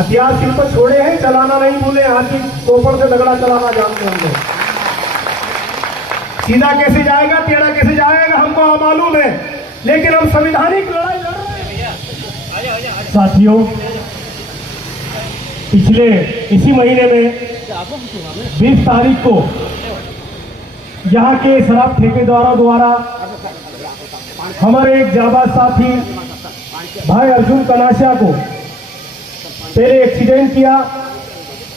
हथियार सिर पर छोड़े हैं, चलाना नहीं भूले, हाथी कोपर से लगड़ा चलाना जानते हम लोग। सीधा कैसे जाएगा, टेढ़ा कैसे जाएगा हमको मालूम है, लेकिन हम संवैधानिक लड़ाई लड़ रहे हैं। साथियों, पिछले इसी महीने में 20 तारीख को यहाँ के शराब ठेकेदारों द्वारा हमारे एक जाबाज साथी भाई अर्जुन कनासिया को पहले एक्सीडेंट किया,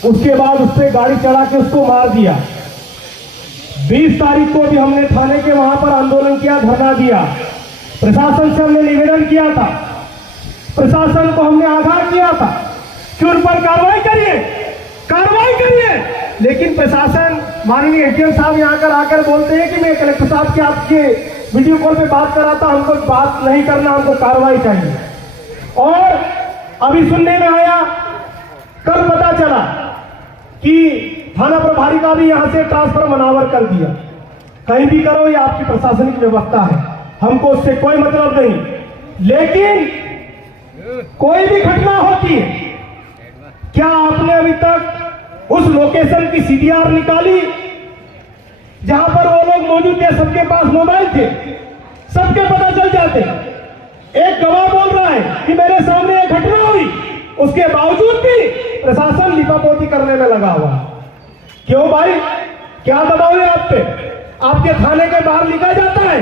उसके बाद उस पर गाड़ी चढ़ा के उसको मार दिया। 20 तारीख को भी हमने थाने के वहां पर आंदोलन किया, धरना दिया, प्रशासन से हमने निवेदन किया था, प्रशासन को हमने आगाह किया था कि उन पर कार्रवाई करिए, कार्रवाई करिए। लेकिन प्रशासन, माननीय एडीएम साहब यहाँ कर आकर बोलते हैं कि मैं कलेक्टर साहब के आपके वीडियो कॉल पे बात कर रहा था, हमको बात नहीं करना, हमको कार्रवाई चाहिए। और अभी सुनने में आया, कल पता चला कि थाना प्रभारी का भी यहां से ट्रांसफर मनावर कर दिया। कहीं भी करो, ये आपकी प्रशासनिक व्यवस्था है, हमको उससे कोई मतलब नहीं। लेकिन कोई भी घटना होती है, क्या आपने अभी तक उस लोकेशन की सीडीआर निकाली जहां पर वो लोग मौजूद थे? सबके पास मोबाइल थे, सबके पता चल जाते। एक गवाह बोल रहा है कि मेरे सामने एक घटना हुई, उसके बावजूद भी प्रशासन लिपापोती करने में लगा हुआ। क्यों भाई, क्या दबाव है आप पे? आपके थाने के बाहर लिखा जाता है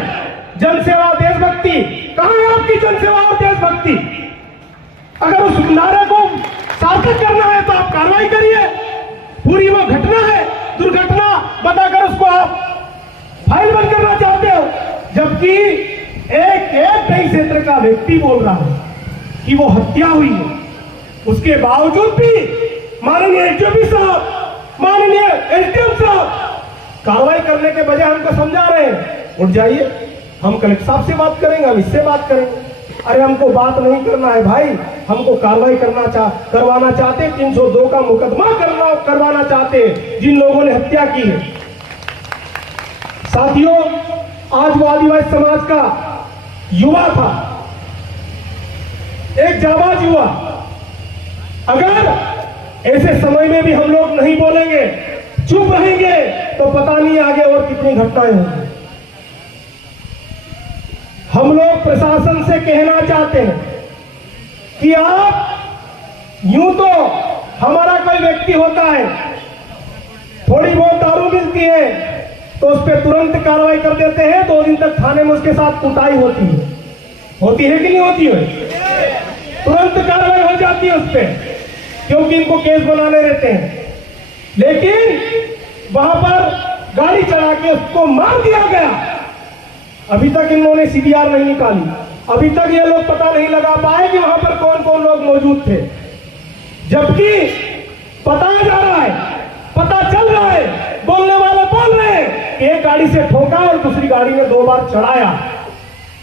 जनसेवा देशभक्ति। कहां है आपकी जनसेवा और देशभक्ति? अगर उस नारे को सार्थक करना है तो आप कार्रवाई करिए। पूरी वो घटना है, दुर्घटना बताकर उसको आप फाइल बंद करना चाहते हो, जबकि एक कई क्षेत्र का व्यक्ति बोल रहा है कि वो हत्या हुई है। उसके बावजूद भी माननीय एसडीओ साहब, माननीय एसडीएम साहब कार्रवाई करने के बजाय हमको समझा रहे हैं, उठ जाइए, हम कलेक्टर साहब से बात करेंगे, हम इससे बात करेंगे। अरे हमको बात नहीं करना है भाई, हमको कार्रवाई करवाना चाहते, 302 का मुकदमा करवाना चाहते जिन लोगों ने हत्या की है। साथियों, आज वो आदिवासी समाज का युवा था, एक जाबाज युवा। अगर ऐसे समय में भी हम लोग नहीं बोलेंगे, चुप रहेंगे, तो पता नहीं आगे और कितनी घटनाएं होंगी। हम लोग प्रशासन से कहना चाहते हैं कि आप यूं तो हमारा कोई व्यक्ति होता है, थोड़ी बहुत दारू मिलती है तो उस पर तुरंत कार्रवाई कर देते हैं, 2 दिन तक थाने में उसके साथ कुटाई होती है कि नहीं होती है? तुरंत कार्रवाई हो जाती है उस पर, क्योंकि इनको केस बनाने रहते हैं। लेकिन वहां पर गाड़ी चढ़ा के उसको मार दिया गया। अभी तक इन्होंने सीडीआर नहीं निकाली, अभी तक ये लोग पता नहीं लगा पाए कि वहां पर कौन कौन लोग मौजूद थे, जबकि बताया जा रहा है, पता चल रहा है, बोलने वाले बोल रहे हैं कि एक गाड़ी से ठोका और दूसरी गाड़ी में 2 बार चढ़ाया,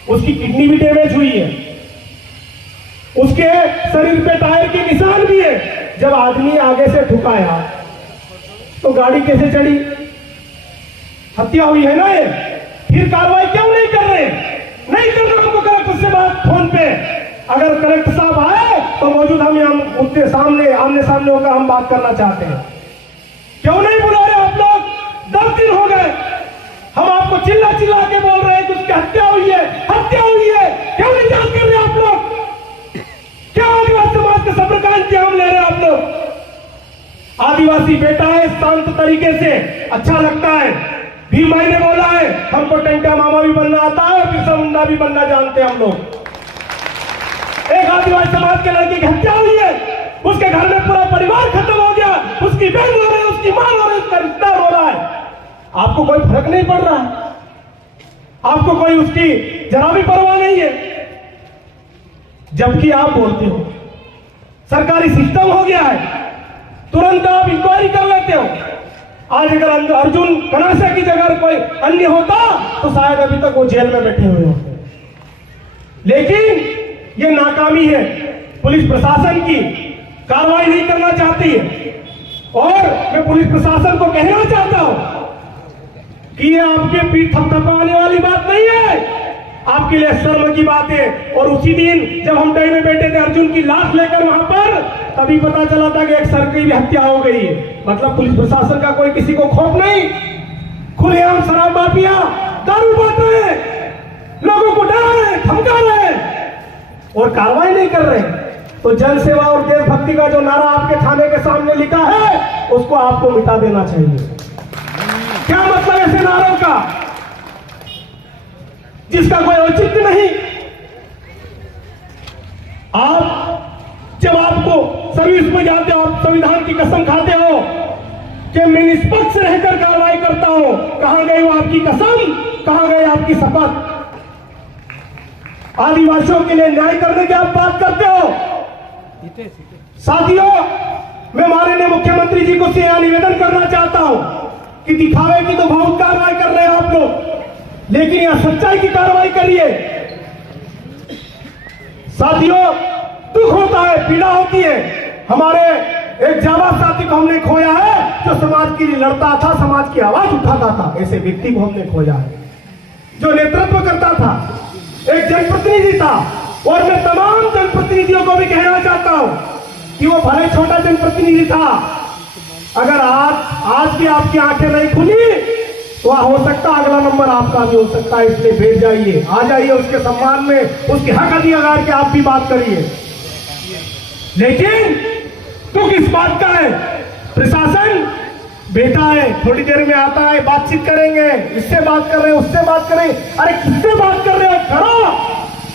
उसकी किडनी भी डैमेज हुई है, उसके शरीर पे टायर के निशान भी है। जब आदमी आगे से ठुकाया तो गाड़ी कैसे चढ़ी? हत्या हुई है ना ये। फिर कार्रवाई क्यों नहीं कर रहे? नहीं करना हमको कलेक्टर से बात फोन पे। अगर कलेक्टर साहब आए तो मौजूद हम उनके सामने आमने सामने होकर हम बात करना चाहते हैं। क्यों नहीं बुला रहे आप लोग? 10 दिन हो गए, हम आपको चिल्ला चिल्ला के बोल रहे हैं कि उसकी हत्या हुई है, हत्या हुई है। क्यों नहीं जांच कर रहे आप लोग? क्या आदिवासी समाज के सब्र का इंतजाम ले रहे आप लोग? आदिवासी बेटा है, शांत तरीके से अच्छा लगता है। भी मैंने बोला है, हमको टेंटा मामा भी बनना आता है और बिरसा मुंडा भी बनना जानते हैं हम लोग। एक आदिवासी समाज के लड़की की हत्या हुई है, उसके घर में पूरा परिवार खत्म हो गया, उसकी बहन रो रही है, उसकी मां रो रही है, उसका रिश्ता रो रहा है। आपको कोई फर्क नहीं पड़ रहा है, आपको कोई उसकी जरा भी परवाह नहीं है, जबकि आप बोलते हो सरकारी सिस्टम हो गया है, तुरंत आप इंक्वायरी कर लेते हो। आज अगर अर्जुन कनासिया की जगह कोई अन्य होता तो शायद अभी तक वो जेल में बैठे हुए होते। लेकिन ये नाकामी है पुलिस प्रशासन की, कार्रवाई नहीं करना चाहती है। और मैं पुलिस प्रशासन को कहना चाहता हूं कि ये आपके पीठ थपथपाने वाली बात नहीं है। आपके लिए शर्म की बात है। और उसी दिन जब हम डे में बैठे थे अर्जुन की लाश लेकर वहां पर, तभी पता चला था कि एक सर की भी हत्या हो गई है। मतलब पुलिस प्रशासन का कोई किसी को खौफ नहीं। खुलेआम शराब माफिया दारू बांट रहे हैं, लोगों को डरा रहे, धमका रहे और कार्रवाई नहीं कर रहे। तो जन सेवा और देशभक्ति का जो नारा आपके थाने के सामने लिखा है, उसको आपको मिटा देना चाहिए। क्या मतलब ऐसे नारों का जिसका कोई औचित्य नहीं? आप जब आपको सर्विस में जाते हो, आप संविधान की कसम खाते हो कि मैं निष्पक्ष रहकर कार्रवाई करता हूं, कहां गई वो आपकी कसम, कहां गई आपकी शपथ? आदिवासियों के लिए न्याय करने की आप बात करते हो। साथियों, मैं माननीय मुख्यमंत्री जी को से यह निवेदन करना चाहता हूं कि दिखावे की तो बहुत कार्रवाई कर रहे हैं आप लोग, लेकिन यह सच्चाई की कार्रवाई करिए। साथियों, दुख होता है, पीड़ा होती है। हमारे एक जाबाज साथी को हमने खोया है जो समाज के लिए लड़ता था, समाज की आवाज उठाता था। ऐसे व्यक्ति को हमने खोया है जो नेतृत्व करता था, एक जनप्रतिनिधि था। और मैं तमाम जनप्रतिनिधियों को भी कहना चाहता हूं कि वो भले छोटा जनप्रतिनिधि था, अगर आज भी आपकी आंखें नहीं खुली तो हो सकता अगला नंबर आपका भी हो सकता है। इसलिए भेज जाइए, आ जाइए उसके सम्मान में, उसके हक अधिकार के आप भी बात करिए। लेकिन दुख इस बात का है, प्रशासन बेटा है, थोड़ी देर में आता है, बातचीत करेंगे, इससे बात कर रहे हैं, उससे बात करें। अरे किससे बात कर रहे हो, करो,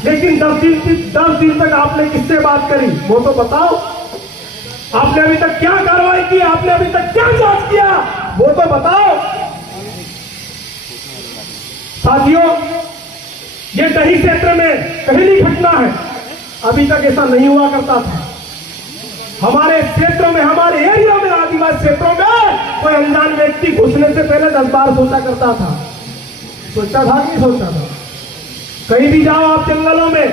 लेकिन 10 दिन तक आपने किससे बात करी वो तो बताओ। आपने अभी तक क्या कार्रवाई की, आपने अभी तक क्या जांच किया वो तो बताओ। साथियों, ये दही क्षेत्र में पहली घटना है, अभी तक ऐसा नहीं हुआ करता था। हमारे क्षेत्रों में, हमारे एरिया में, आदिवासी क्षेत्रों में कोई अनजान व्यक्ति घुसने से पहले 10 बार सोचा करता था। सोचा था कि नहीं सोचा था? कहीं भी जाओ आप जंगलों में,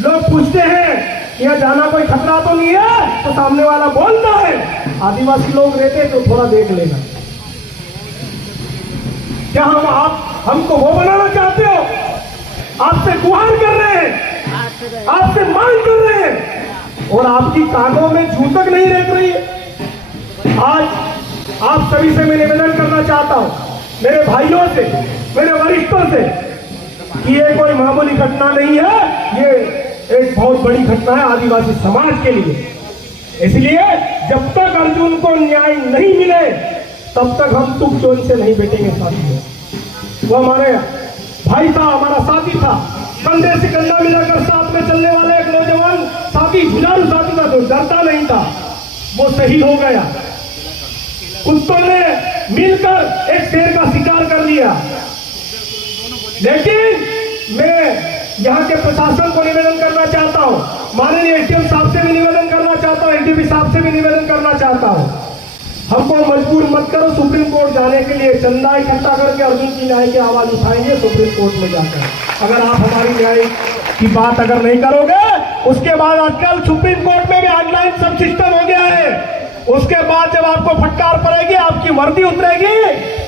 लोग पूछते हैं यहाँ जाना कोई खतरा तो नहीं है, तो सामने वाला बोलता है आदिवासी लोग रहते तो थोड़ा देख लेना। क्या हमको वो बनाना चाहते हो? आपसे गुहार कर रहे हैं, आपसे मांग कर रहे हैं और आपकी कानों में जू तक नहीं रह रही है। आज आप सभी से मैं निवेदन करना चाहता हूं, मेरे भाइयों से, मेरे वरिष्ठों से, कि ये कोई मामूली घटना नहीं है, ये एक बहुत बड़ी घटना है आदिवासी समाज के लिए। इसलिए जब तक अर्जुन को न्याय नहीं मिले तब तक हम सुख चैन से नहीं बैठेंगे। साथियों, वो हमारे भाई था, हमारा साथी था, कंधे से कंधा मिलाकर साथ में चलने वाला एक नौजवान साथी, जुझारू साथी था, तो डरता नहीं था, वो शहीद हो गया। कुत्तों ने मिलकर एक शेर का शिकार कर लिया। लेकिन मैं यहाँ के प्रशासन को निवेदन करना चाहता हूँ, माननीय एसडीएम साहब से भी निवेदन करना चाहता हूँ, एसडीपी साहब से भी निवेदन करना चाहता हूँ, हमको मजबूर मत करो सुप्रीम कोर्ट जाने के लिए। चंदा इकट्ठा करके अर्जुन की न्याय की आवाज उठाएंगे सुप्रीम कोर्ट में जाकर। अगर आप हमारी न्याय की बात अगर नहीं करोगे, उसके बाद आजकल सुप्रीम कोर्ट में भी ऑनलाइन सब सिस्टम हो गया है। उसके बाद जब आपको फटकार पड़ेगी, आपकी वर्दी उतरेगी,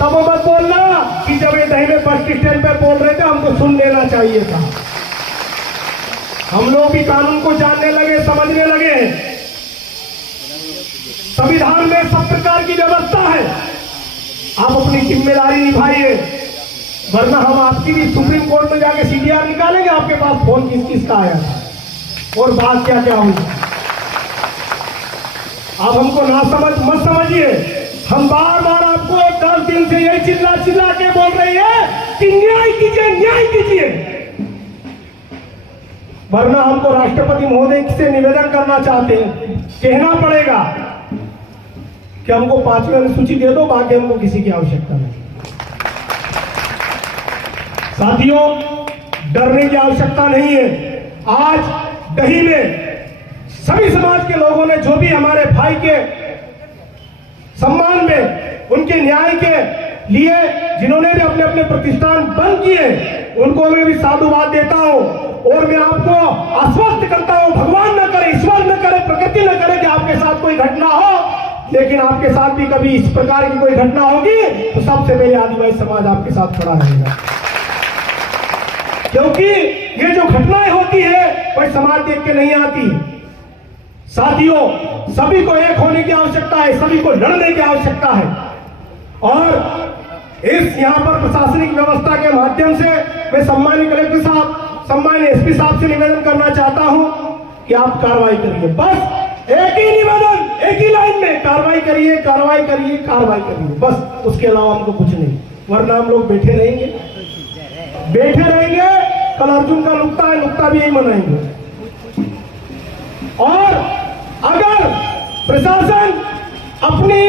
तब वो मत बोलना कि जब ये दही में बस स्टैंड पे बोल रहे थे हमको सुन लेना चाहिए था। हम लोग भी कानून को जानने लगे, समझने लगे। संविधान में सब प्रकार की व्यवस्था है, आप अपनी जिम्मेदारी निभाइए, वरना हम आपकी भी सुप्रीम कोर्ट में जाके सीडीआर निकालेंगे, आपके पास फोन किस किस का आया था और बात क्या क्या हुई। आप हमको ना समझ मत समझिए। हम बार बार आपको 10 दिन से यही चिल्ला चिल्ला के बोल रही है कि न्याय कीजिए, न्याय कीजिए, वरना हमको राष्ट्रपति महोदय से निवेदन करना चाहते हैं, कहना पड़ेगा कि हमको 5वीं अनुसूची दे दो, बाकी हमको किसी की आवश्यकता नहीं। साथियों, डरने की आवश्यकता नहीं है। आज दही में सभी समाज के लोगों ने, जो भी हमारे भाई के सम्मान में, उनके न्याय के लिए जिन्होंने भी अपने अपने प्रतिष्ठान बंद किए, उनको मैं भी साधुवाद देता हूं। और मैं आपको आश्वस्त करता हूं, भगवान न करे, ईश्वर न करे, प्रकृति न करे कि आपके साथ कोई घटना हो, लेकिन आपके साथ भी कभी इस प्रकार की कोई घटना होगी तो सबसे पहले आदिवासी समाज आपके साथ खड़ा रहेगा। क्योंकि ये जो घटनाएं होती है कोई समाज देख के नहीं आती। साथियों, सभी को एक होने की आवश्यकता है, सभी को लड़ने की आवश्यकता है। और इस यहाँ पर प्रशासनिक व्यवस्था के माध्यम से मैं सम्मानित कलेक्टर साहब, सम्मानित एसपी साहब से निवेदन करना चाहता हूं कि आप कार्रवाई करिए। बस एक ही निवेदन, एक ही लाइन में कार्रवाई करिए, कार्रवाई करिए, कार्रवाई करिए, बस। उसके अलावा हमको कुछ नहीं, वरना हम लोग बैठे रहेंगे। कल अर्जुन का नुक्ता है, नुक्ता भी यही मनाएंगे। और अगर प्रशासन अपनी